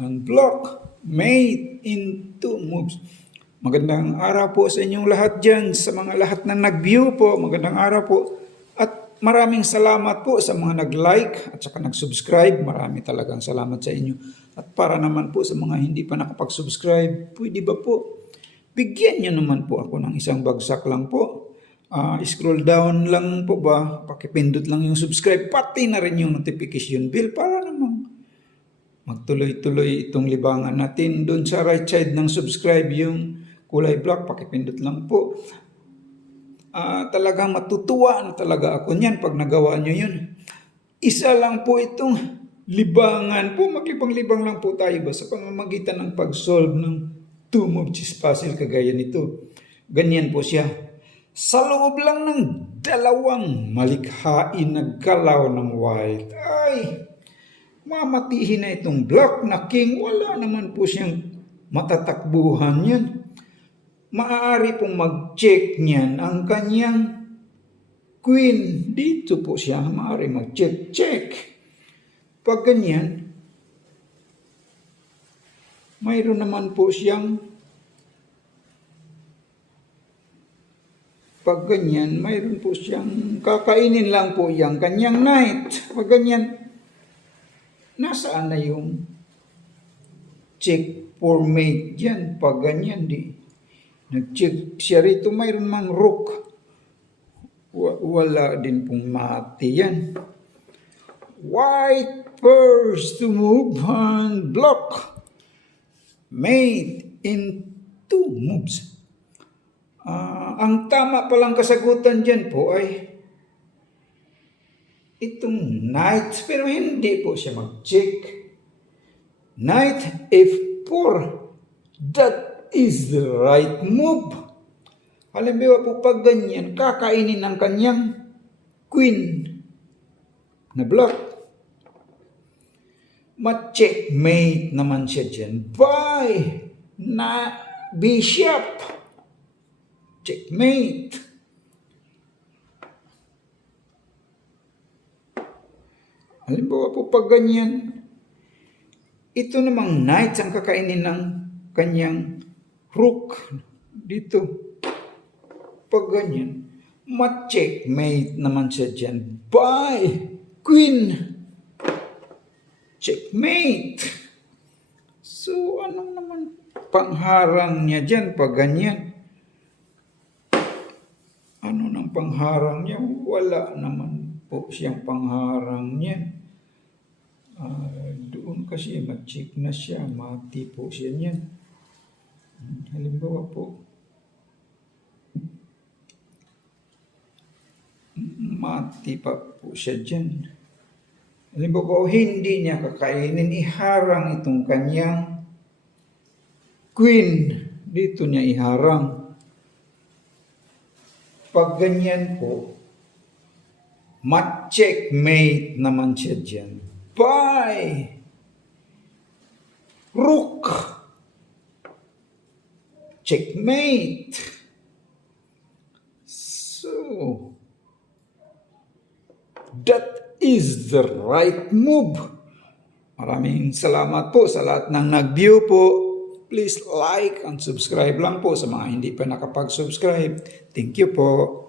Unblock, made in 2 moves. Magandang araw po sa inyong lahat dyan, sa mga lahat na nag-view po, magandang araw po. At maraming salamat po sa mga nag-like at saka nag-subscribe. Marami talagang salamat sa inyo. At para naman po sa mga hindi pa nakapag-subscribe, pwede ba po, bigyan nyo naman po ako ng isang bagsak lang po. Scroll down lang po ba, pakipindot lang yung subscribe, pati na rin yung notification bell para naman magtuloy-tuloy itong libangan natin. Doon sa right side ng subscribe, yung kulay black, pakipindot lang po. Talagang matutuwa na talaga ako niyan pag nagawa nyo yun. Isa lang po itong libangan po, maglibang-libang lang po tayo ba sa pamamagitan ng pag-solve ng 2 move chess puzzle kagaya nito. Ganyan po siya. Sa loob lang ng 2 malikhain na galaw ng white, ay mamatihin na itong black na king. Wala naman po siyang matatakbuhan yan. Maaari pong mag-check niyan ang kanyang queen. Dito po siya maaari mag-check. Pag ganyan, mayroon naman po siyang mayroon po siyang kakainin lang po yung kanyang knight. Pag ganyan, nasaan na yung check for mate dyan? Pag ganyan, nag-check siya rito, mayroon mang rook. Wala din pong mati yan. White first to move and block. Mate in 2 moves. Ang tama palang kasagutan dyan po ay itong knight, pero hindi po siya mag-check. Knight F4, that is the right move. Halimbawa po pag ganyan, kakainin ng kanyang queen na block. Ma-checkmate naman siya dyan by na bishop. Checkmate. Halimbawa po pag ganyan, ito namang knight ang kakainin ng kanyang rook dito. Pag ganyan, ma-checkmate naman siya dyan by queen. Checkmate. So, anong naman pangharang niya dyan pag ganyan? Ano nang pangharang niya? Wala naman po siyang pangharang niya. Doon kasi mag-check na siya. Mati po siya niyan. Halimbawa po, mati pa po siya dyan. Halimbawa po, hindi niya kakainin, iharang itong kanyang queen. Dito niya iharang. Pag ganyan po, ma-checkmate naman siya dyan by rook. Checkmate. So, that is the right move. Maraming salamat po sa lahat ng nag-view po. Please like and subscribe lang po sa mga hindi pa nakapag-subscribe. Thank you po.